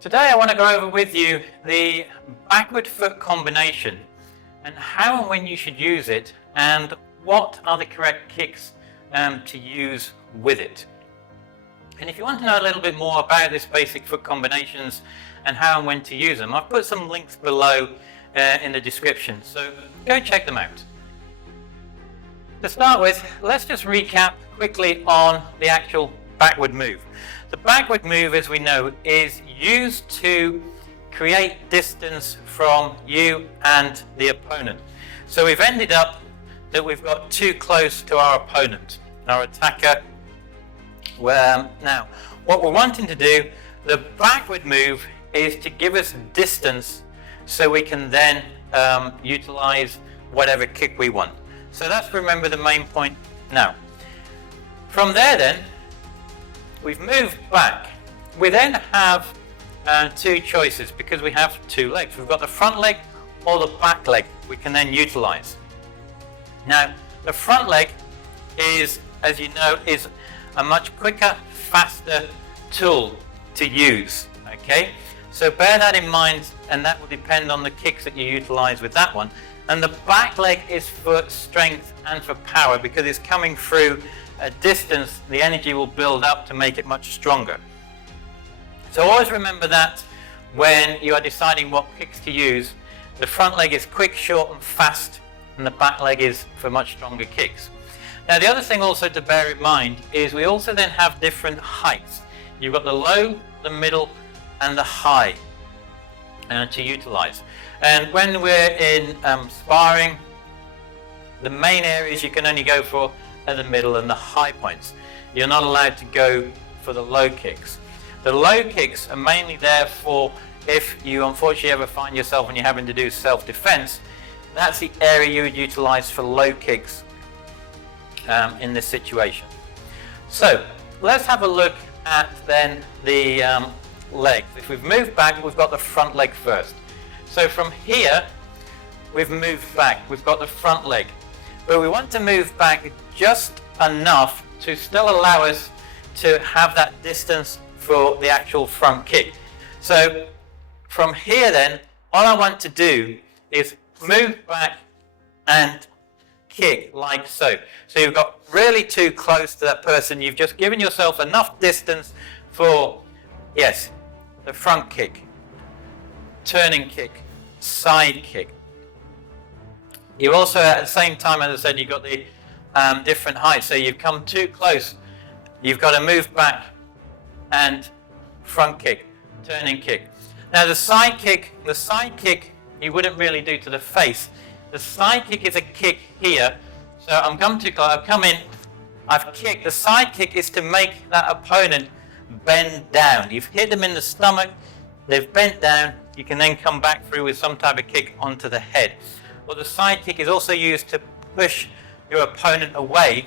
Today I want to go over with you the backward foot combination and how and when you should use it and what are the correct kicks to use with it. And if you want to know a little bit more about this basic foot combinations and how and when to use them, I've put some links below in the description, so go check them out. To start with, let's just recap quickly on the actual backward move. The backward move, as we know, is used to create distance from you and the opponent. So we've ended up that we've got too close to our opponent, our attacker. Now, what we're wanting to do, the backward move, is to give us distance so we can then utilize whatever kick we want. So let's remember the main point now. From there then, we've moved back. We then have two choices because we have two legs. We've got the front leg or the back leg we can then utilize. Now, the front leg is, as you know, is a much quicker, faster tool to use. Okay, so bear that in mind, and that will depend on the kicks that you utilize with that one. And the back leg is for strength and for power because it's coming through a distance, the energy will build up to make it much stronger. So always remember that when you are deciding what kicks to use. The front leg is quick, short and fast, and the back leg is for much stronger kicks. Now the other thing also to bear in mind is we also then have different heights. You've got the low, the middle and the high to utilize. And when we're in sparring, the main areas you can only go for are the middle and the high points. You're not allowed to go for the low kicks. The low kicks are mainly there for if you unfortunately ever find yourself when you're having to do self-defense. That's the area you would utilize for low kicks in this situation. So let's have a look at then the legs. If we've moved back, we've got the front leg first. So from here, we've moved back. We've got the front leg. But we want to move back just enough to still allow us to have that distance for the actual front kick. So from here then, all I want to do is move back and kick like so. So you've got really too close to that person. You've just given yourself enough distance for, yes, the front kick, turning kick, side kick. You also, at the same time, as I said, you've got the different heights. So you've come too close. You've got to move back and front kick, turning kick. Now the side kick you wouldn't really do to the face. The side kick is a kick here. So I'm come too close, I've come in, I've kicked. The side kick is to make that opponent bend down. You've hit them in the stomach, they've bent down, you can then come back through with some type of kick onto the head. Well, the side kick is also used to push your opponent away.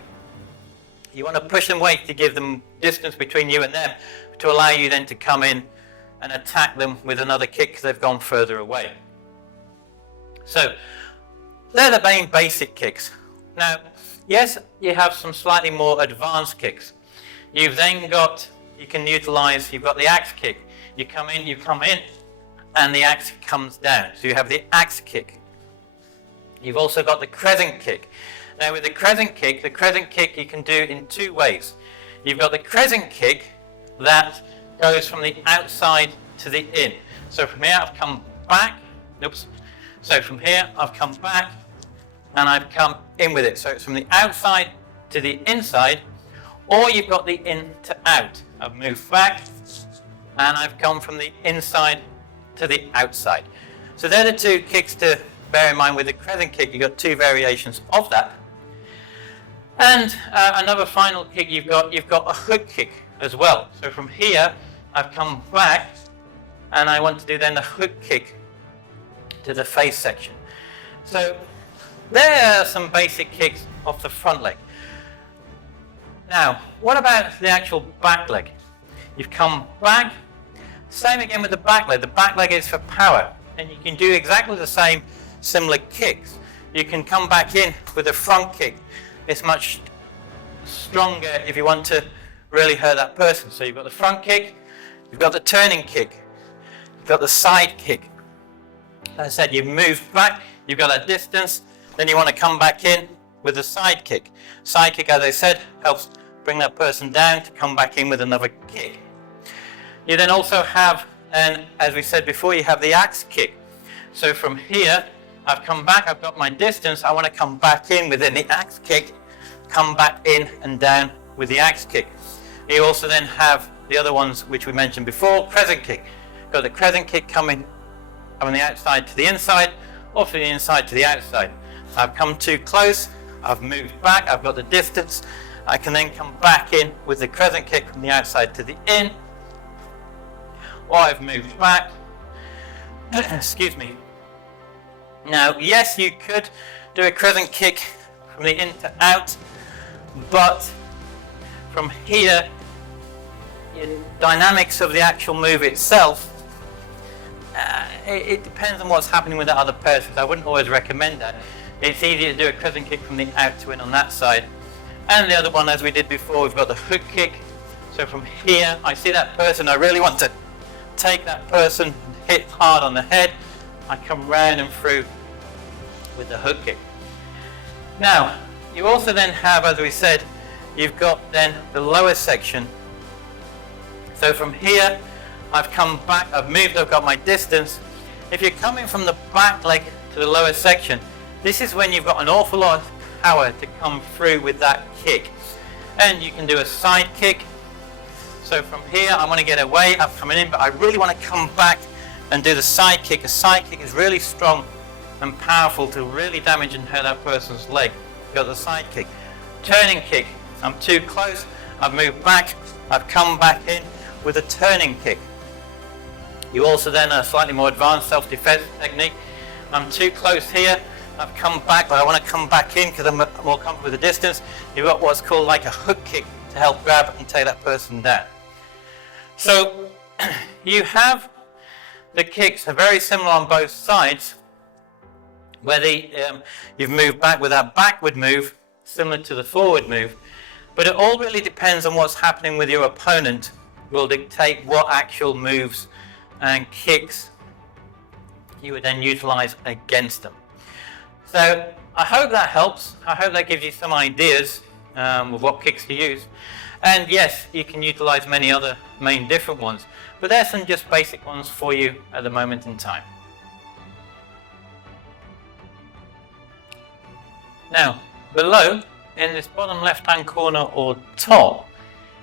You want to push them away to give them distance between you and them to allow you then to come in and attack them with another kick because they've gone further away. So they're the main basic kicks. Now, yes, you have some slightly more advanced kicks. You've then got, you can utilize, you've got the axe kick. You come in, and the axe comes down. So you have the axe kick. You've also got the crescent kick. Now with the crescent kick you can do in two ways. You've got the crescent kick that goes from the outside to the in. So from here I've come back, So from here I've come back and I've come in with it. So it's from the outside to the inside, or you've got the in to out. I've moved back and I've come from the inside to the outside. So they're the two kicks to bear in mind. With the crescent kick, you've got two variations of that. And another final kick, you've got a hook kick as well. So from here, I've come back, and I want to do then the hook kick to the face section. So there are some basic kicks off the front leg. Now, what about the actual back leg? You've come back. Same again with the back leg. The back leg is for power, and you can do exactly the same similar kicks. You can come back in with a front kick. It's much stronger if you want to really hurt that person. So you've got the front kick, you've got the turning kick. You've got the side kick. As I said, you've moved back, you've got that distance, then you want to come back in with the side kick. Side kick, as I said, helps bring that person down to come back in with another kick. You then also have, and as we said before, you have the axe kick. So from here, I've come back, I've got my distance, I want to come back in within the axe kick, come back in and down with the axe kick. You also then have the other ones which we mentioned before, crescent kick. Got the crescent kick coming from the outside to the inside, or from the inside to the outside. I've come too close, I've moved back, I've got the distance, I can then come back in with the crescent kick from the outside to the in, or I've moved back. Excuse me. Now, yes, you could do a crescent kick from the in to out, but from here, the dynamics of the actual move itself, it depends on what's happening with that other person. I wouldn't always recommend that. It's easier to do a crescent kick from the out to in on that side. And the other one, as we did before, we've got the hook kick. So from here, I see that person, I really want to take that person, hit hard on the head. I come round and through with the hook kick. Now, you also then have, as we said, you've got then the lower section. So from here, I've come back, I've moved, I've got my distance. If you're coming from the back leg to the lower section, this is when you've got an awful lot of power to come through with that kick. And you can do a side kick. So from here, I want to get away, I'm coming in, but I really want to come back and do the side kick. A side kick is really strong and powerful to really damage and hurt that person's leg. You've got the side kick. Turning kick, I'm too close, I've moved back, I've come back in with a turning kick. You also then a slightly more advanced self-defense technique. I'm too close here, I've come back, but I want to come back in because I'm more comfortable with the distance. You've got what's called like a hook kick to help grab and take that person down. So you have the kicks are very similar on both sides, where you've moved back with that backward move, similar to the forward move, but it all really depends on what's happening with your opponent, will dictate what actual moves and kicks you would then utilize against them. So I hope that helps. I hope that gives you some ideas of what kicks to use. And yes, you can utilize many other main different ones, but there's some just basic ones for you at the moment in time. Now, below, in this bottom left-hand corner or top,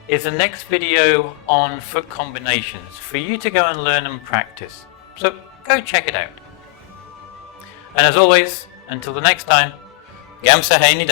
is the next video on foot combinations for you to go and learn and practice. So go check it out. And as always, until the next time, Gam Sa Hae Ni.